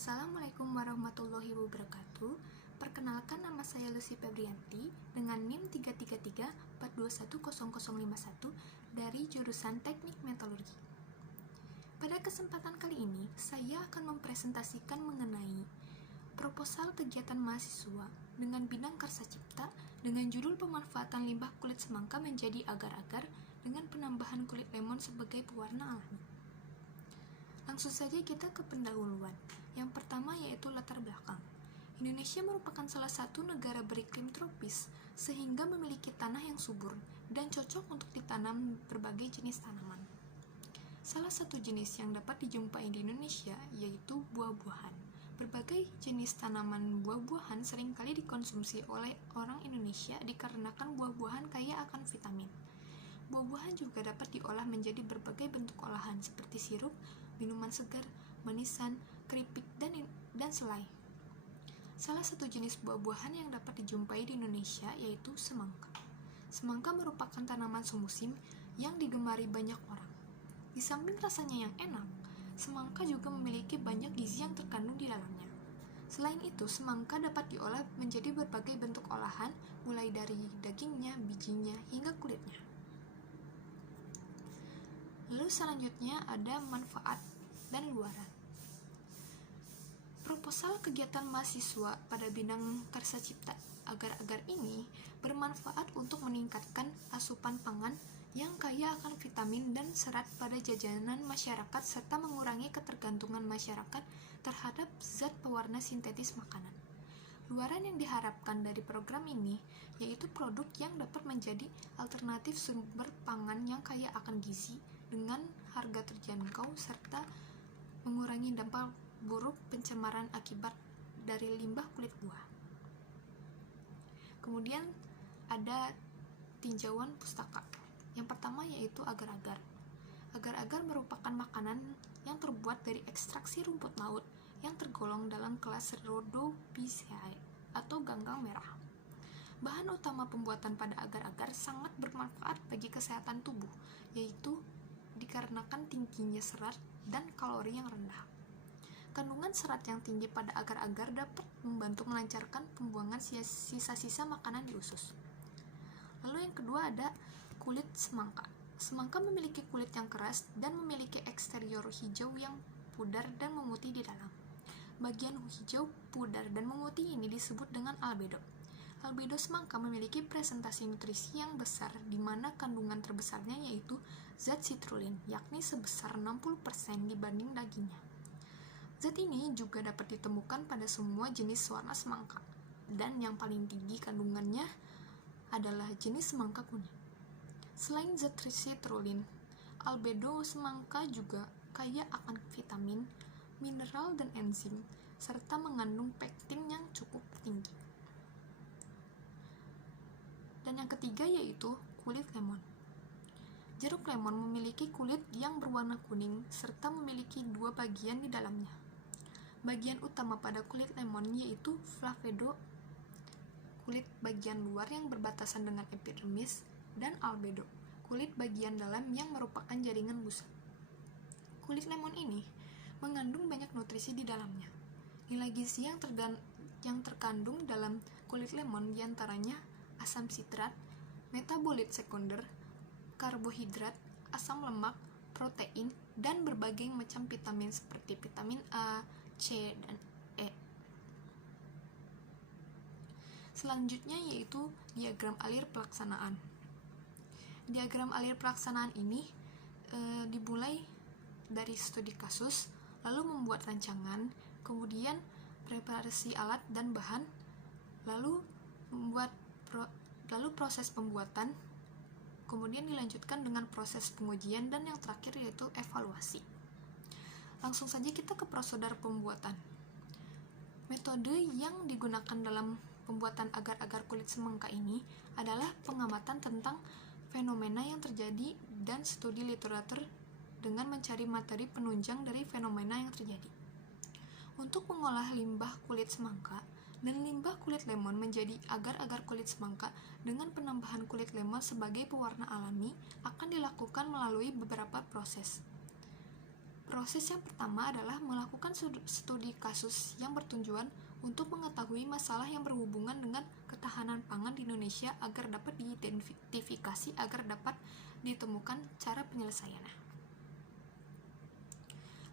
Assalamualaikum warahmatullahi wabarakatuh. Perkenalkan, nama saya Lucy Febrianti dengan NIM 33342100051 dari jurusan Teknik Metalurgi. Pada kesempatan kali ini, saya akan mempresentasikan mengenai proposal kegiatan mahasiswa dengan bidang karsa cipta dengan judul pemanfaatan limbah kulit semangka menjadi agar-agar dengan penambahan kulit lemon sebagai pewarna alami. Langsung saja kita ke pendahuluan. Yang pertama yaitu latar belakang. Indonesia merupakan salah satu negara beriklim tropis sehingga memiliki tanah yang subur dan cocok untuk ditanam berbagai jenis tanaman. Salah satu jenis yang dapat dijumpai di Indonesia yaitu buah-buahan. Berbagai jenis tanaman buah-buahan seringkali dikonsumsi oleh orang Indonesia dikarenakan buah-buahan kaya akan vitamin. Buah-buahan juga dapat diolah menjadi berbagai bentuk olahan seperti sirup, minuman segar, manisan, keripik, dan selai. Salah satu jenis buah-buahan yang dapat dijumpai di Indonesia yaitu semangka. Semangka merupakan tanaman semusim yang digemari banyak orang. Di samping rasanya yang enak, semangka juga memiliki banyak gizi yang terkandung di dalamnya. Selain itu, semangka dapat diolah menjadi berbagai bentuk olahan, mulai dari dagingnya, bijinya, hingga kulitnya. Lalu selanjutnya ada manfaat dan luaran. Proposal kegiatan mahasiswa pada bidang karsa cipta agar-agar ini bermanfaat untuk meningkatkan asupan pangan yang kaya akan vitamin dan serat pada jajanan masyarakat serta mengurangi ketergantungan masyarakat terhadap zat pewarna sintetis makanan. Luaran yang diharapkan dari program ini yaitu produk yang dapat menjadi alternatif sumber pangan yang kaya akan gizi dengan harga terjangkau serta mengurangi dampak buruk pencemaran akibat dari limbah kulit buah. Kemudian ada tinjauan pustaka. Yang pertama yaitu agar-agar. Agar-agar merupakan makanan yang terbuat dari ekstraksi rumput laut yang tergolong dalam kelas Rhodophyceae atau ganggang merah. Bahan utama pembuatan pada agar-agar sangat bermanfaat bagi kesehatan tubuh, yaitu dikarenakan tingginya serat dan kalori yang rendah. Kandungan serat yang tinggi pada agar-agar dapat membantu melancarkan pembuangan sisa-sisa makanan di usus. Lalu yang kedua ada kulit semangka. Semangka memiliki kulit yang keras dan memiliki eksterior hijau yang pudar dan memutih di dalam. Bagian hijau, pudar, dan memutih ini disebut dengan albedo. Albedo semangka memiliki presentasi nutrisi yang besar di mana kandungan terbesarnya yaitu zat citrulline, yakni sebesar 60% dibanding dagingnya. Zat ini juga dapat ditemukan pada semua jenis warna semangka, dan yang paling tinggi kandungannya adalah jenis semangka kuning. Selain zat citrulline, albedo semangka juga kaya akan vitamin, mineral, dan enzim, serta mengandung pektin yang cukup tinggi. Dan yang ketiga yaitu kulit lemon. Jeruk lemon memiliki kulit yang berwarna kuning serta memiliki dua bagian di dalamnya. Bagian utama pada kulit lemon yaitu flavonoid, kulit bagian luar yang berbatasan dengan epidermis, dan albedo, kulit bagian dalam yang merupakan jaringan busa. Kulit lemon ini mengandung banyak nutrisi di dalamnya. Nilai gizi yang terkandung dalam kulit lemon diantaranya asam sitrat, metabolit sekunder, karbohidrat, asam lemak, protein, dan berbagai macam vitamin seperti vitamin A, C, dan E. Selanjutnya yaitu diagram alir pelaksanaan. Diagram alir pelaksanaan ini dimulai dari studi kasus, lalu membuat rancangan, kemudian preparasi alat dan bahan, lalu proses pembuatan, kemudian dilanjutkan dengan proses pengujian, dan yang terakhir yaitu evaluasi. Langsung saja kita ke prosedur pembuatan. Metode yang digunakan dalam pembuatan agar-agar kulit semangka ini adalah pengamatan tentang fenomena yang terjadi dan studi literatur dengan mencari materi penunjang dari fenomena yang terjadi. Untuk mengolah limbah kulit semangka dan limbah kulit lemon menjadi agar-agar kulit semangka dengan penambahan kulit lemon sebagai pewarna alami akan dilakukan melalui beberapa proses. Proses yang pertama adalah melakukan studi kasus yang bertujuan untuk mengetahui masalah yang berhubungan dengan ketahanan pangan di Indonesia agar dapat diidentifikasi agar dapat ditemukan cara penyelesaiannya.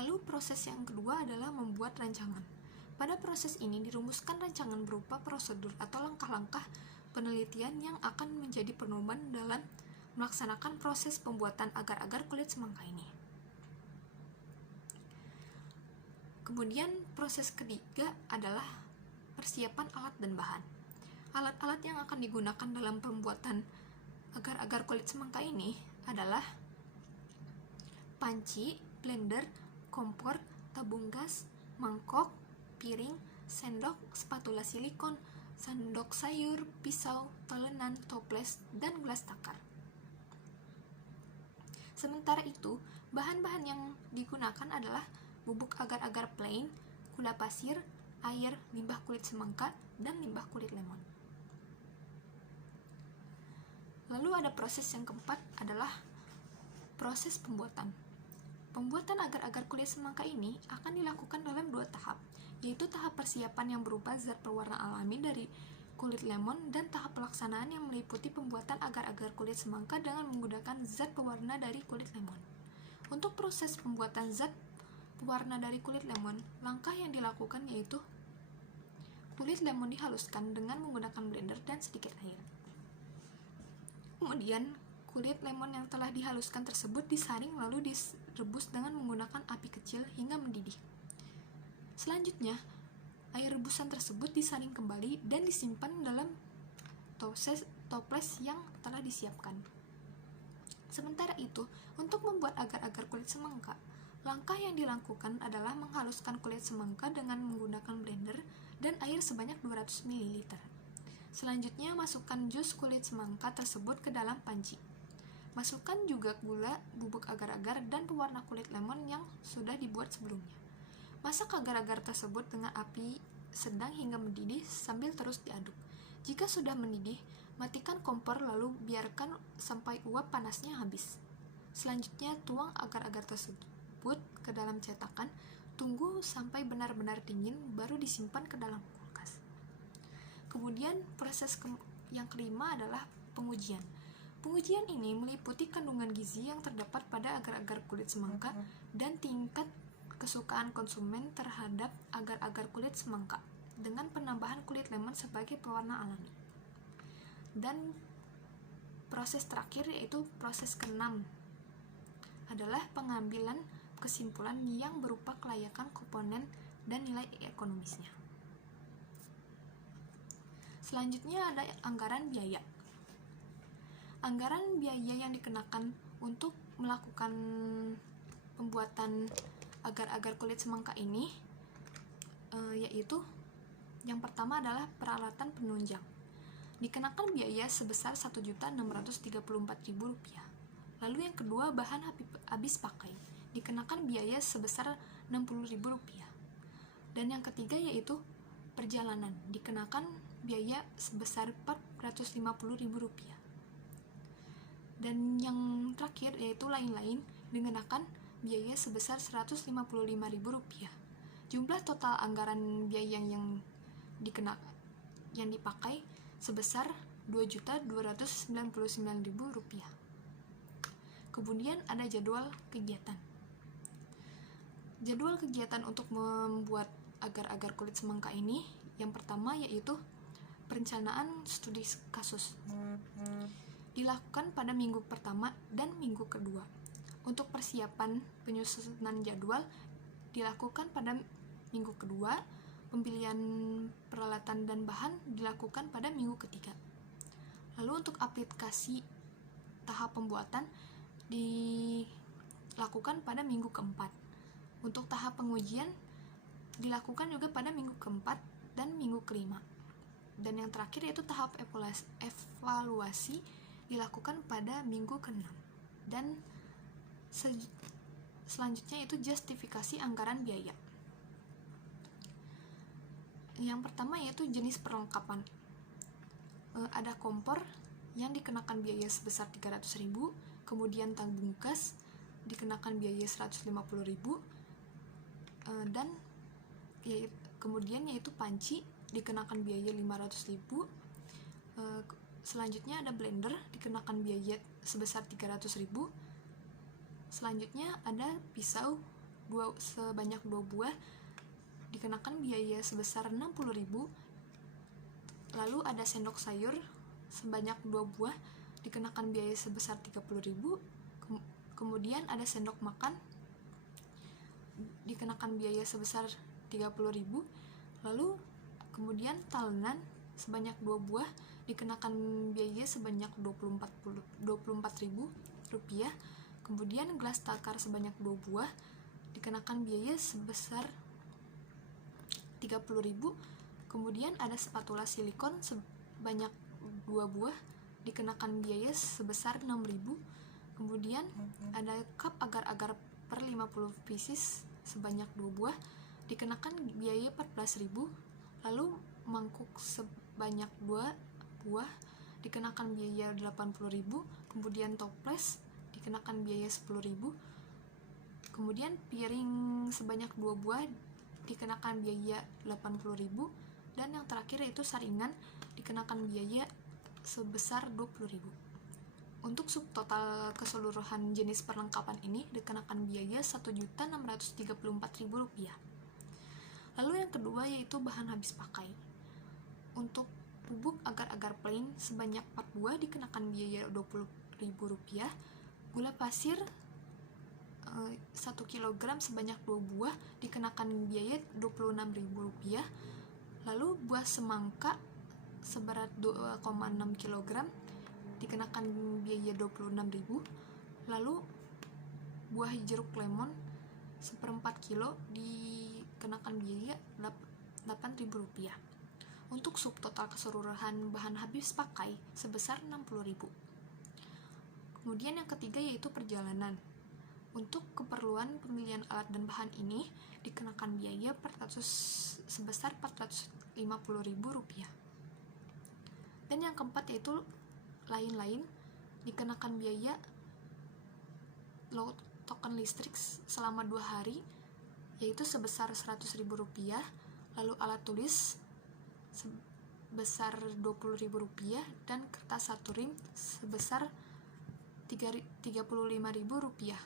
Lalu proses yang kedua adalah membuat rancangan. Pada proses ini dirumuskan rancangan berupa prosedur atau langkah-langkah penelitian yang akan menjadi pedoman dalam melaksanakan proses pembuatan agar-agar kulit semangka ini. Kemudian proses ketiga adalah persiapan alat dan bahan. Alat-alat yang akan digunakan dalam pembuatan agar-agar kulit semangka ini adalah panci, blender, kompor, tabung gas, mangkok, piring, sendok, spatula silikon, sendok sayur, pisau, talenan, toples, dan gelas takar. Sementara itu, bahan-bahan yang digunakan adalah bubuk agar-agar plain, gula pasir, air, limbah kulit semangka, dan limbah kulit lemon. Lalu ada proses yang keempat adalah proses pembuatan. Pembuatan agar-agar kulit semangka ini akan dilakukan dalam 2 tahap, yaitu tahap persiapan yang berupa zat pewarna alami dari kulit lemon dan tahap pelaksanaan yang meliputi pembuatan agar-agar kulit semangka dengan menggunakan zat pewarna dari kulit lemon. Untuk proses pembuatan zat pewarna dari kulit lemon, langkah yang dilakukan yaitu kulit lemon dihaluskan dengan menggunakan blender dan sedikit air. Kemudian, kulit lemon yang telah dihaluskan tersebut disaring lalu direbus dengan menggunakan api kecil hingga mendidih. Selanjutnya, air rebusan tersebut disaring kembali dan disimpan dalam toples yang telah disiapkan. Sementara itu, untuk membuat agar-agar kulit semangka, langkah yang dilakukan adalah menghaluskan kulit semangka dengan menggunakan blender dan air sebanyak 200 ml. Selanjutnya, masukkan jus kulit semangka tersebut ke dalam panci. Masukkan juga gula, bubuk agar-agar, dan pewarna kulit lemon yang sudah dibuat sebelumnya. Masak agar-agar tersebut dengan api sedang hingga mendidih sambil terus diaduk. Jika sudah mendidih, matikan kompor lalu biarkan sampai uap panasnya habis. Selanjutnya, tuang agar-agar tersebut ke dalam cetakan, tunggu sampai benar-benar dingin, baru disimpan ke dalam kulkas. Kemudian proses yang kelima adalah pengujian. Pengujian ini meliputi kandungan gizi yang terdapat pada agar-agar kulit semangka dan tingkat kesukaan konsumen terhadap agar-agar kulit semangka dengan penambahan kulit lemon sebagai pewarna alami. Dan proses terakhir yaitu proses ke-6 adalah pengambilan kesimpulan yang berupa kelayakan komponen dan nilai ekonomisnya. Selanjutnya ada anggaran biaya. Anggaran biaya yang dikenakan untuk melakukan pembuatan agar-agar kulit semangka ini yaitu yang pertama adalah peralatan penunjang. Dikenakan biaya sebesar Rp1.634.000. Lalu yang kedua, bahan habis pakai. Dikenakan biaya sebesar Rp60.000. Dan yang ketiga yaitu perjalanan. Dikenakan biaya sebesar Rp450.000. Dan yang terakhir yaitu lain-lain, dikenakan biaya sebesar Rp155.000. Jumlah total anggaran biaya yang dipakai sebesar Rp2.299.000. Kemudian ada jadwal kegiatan. Jadwal kegiatan untuk membuat agar-agar kulit semangka ini, yang pertama yaitu perencanaan studi kasus. Dilakukan pada minggu pertama dan minggu kedua. Untuk persiapan penyusunan jadwal dilakukan pada minggu kedua. Pemilihan peralatan dan bahan dilakukan pada minggu ketiga. Lalu untuk aplikasi tahap pembuatan dilakukan pada minggu keempat. Untuk tahap pengujian dilakukan juga pada minggu keempat dan minggu kelima. Dan yang terakhir yaitu tahap evaluasi dilakukan pada minggu ke-6. Dan selanjutnya yaitu justifikasi anggaran biaya. Yang pertama yaitu jenis perlengkapan. Ada kompor yang dikenakan biaya sebesar Rp300.000, kemudian tabung gas dikenakan biaya 150.000, dan kemudian yaitu panci dikenakan biaya 500.000. Selanjutnya ada blender dikenakan biaya sebesar 300.000. Selanjutnya ada pisau sebanyak 2 buah dikenakan biaya sebesar 60.000. Lalu ada sendok sayur sebanyak 2 buah dikenakan biaya sebesar 30.000. Kemudian ada sendok makan dikenakan biaya sebesar 30.000. Lalu kemudian talenan sebanyak 2 buah dikenakan biaya sebanyak 24.000 rupiah. Kemudian gelas takar sebanyak 2 buah dikenakan biaya sebesar 30.000. Kemudian ada spatula silikon sebanyak 2 buah dikenakan biaya sebesar 6.000. Kemudian ada cup agar-agar per 50 pieces sebanyak 2 buah dikenakan biaya 14.000. Lalu mangkuk sebanyak 2 buah dikenakan biaya 80.000. Kemudian toples dikenakan biaya 10.000. Kemudian piring sebanyak 2 buah dikenakan biaya 80.000. Dan yang terakhir yaitu saringan dikenakan biaya sebesar 20.000. Untuk subtotal keseluruhan jenis perlengkapan ini dikenakan biaya Rp1.634.000. Lalu yang kedua yaitu bahan habis pakai. Untuk bubuk agar-agar plain sebanyak 4 buah dikenakan biaya Rp20.000. Gula pasir 1 kg sebanyak 2 buah dikenakan biaya Rp26.000. Lalu buah semangka seberat 2,6 kg dikenakan biaya 26.000. Lalu buah jeruk lemon 1/4 kilo dikenakan biaya Rp8.000. Untuk subtotal keseluruhan bahan habis pakai sebesar 60.000. Kemudian yang ketiga yaitu perjalanan. Untuk keperluan pemilihan alat dan bahan ini dikenakan biaya sebesar Rp450.000. Dan yang keempat yaitu lain-lain dikenakan biaya load token listrik selama 2 hari yaitu sebesar Rp100.000. Lalu alat tulis sebesar Rp20.000 dan kertas 1 rim sebesar Rp35.000.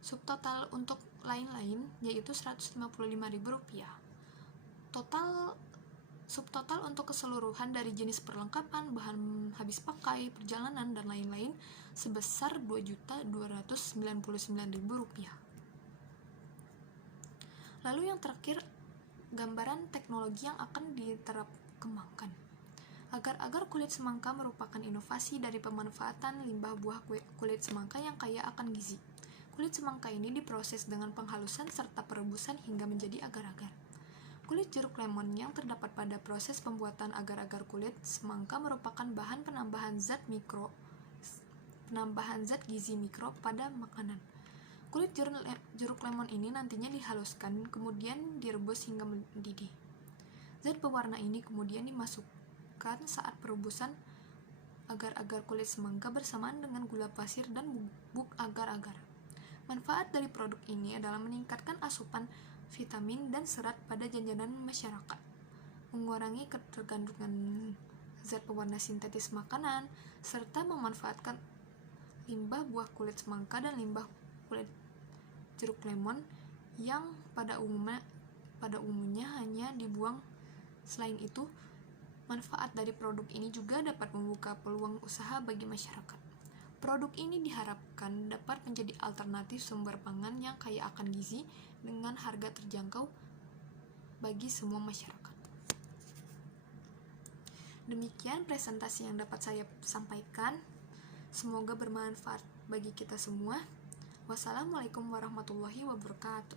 Subtotal untuk lain-lain yaitu Rp155.000. Subtotal untuk keseluruhan dari jenis perlengkapan, bahan habis pakai, perjalanan, dan lain-lain sebesar Rp2.299.000. Lalu yang terakhir, gambaran teknologi yang akan diterapkan. Agar-agar kulit semangka merupakan inovasi dari pemanfaatan limbah buah kulit semangka yang kaya akan gizi. Kulit semangka ini diproses dengan penghalusan serta perebusan hingga menjadi agar-agar. Kulit jeruk lemon yang terdapat pada proses pembuatan agar-agar kulit semangka merupakan bahan penambahan zat gizi mikro pada makanan. Kulit jeruk lemon ini nantinya dihaluskan, kemudian direbus hingga mendidih. Zat pewarna ini kemudian dimasukkan saat perebusan agar-agar kulit semangka bersamaan dengan gula pasir dan bubuk agar-agar. Manfaat dari produk ini adalah meningkatkan asupan vitamin dan serat pada jajanan masyarakat, mengurangi ketergantungan zat pewarna sintetis makanan, serta memanfaatkan limbah buah kulit semangka dan limbah kulit jeruk lemon yang pada umumnya hanya dibuang. Selain itu, manfaat dari produk ini juga dapat membuka peluang usaha bagi masyarakat. Produk ini diharapkan dapat menjadi alternatif sumber pangan yang kaya akan gizi dengan harga terjangkau bagi semua masyarakat. Demikian presentasi yang dapat saya sampaikan. Semoga bermanfaat bagi kita semua. Wassalamualaikum warahmatullahi wabarakatuh.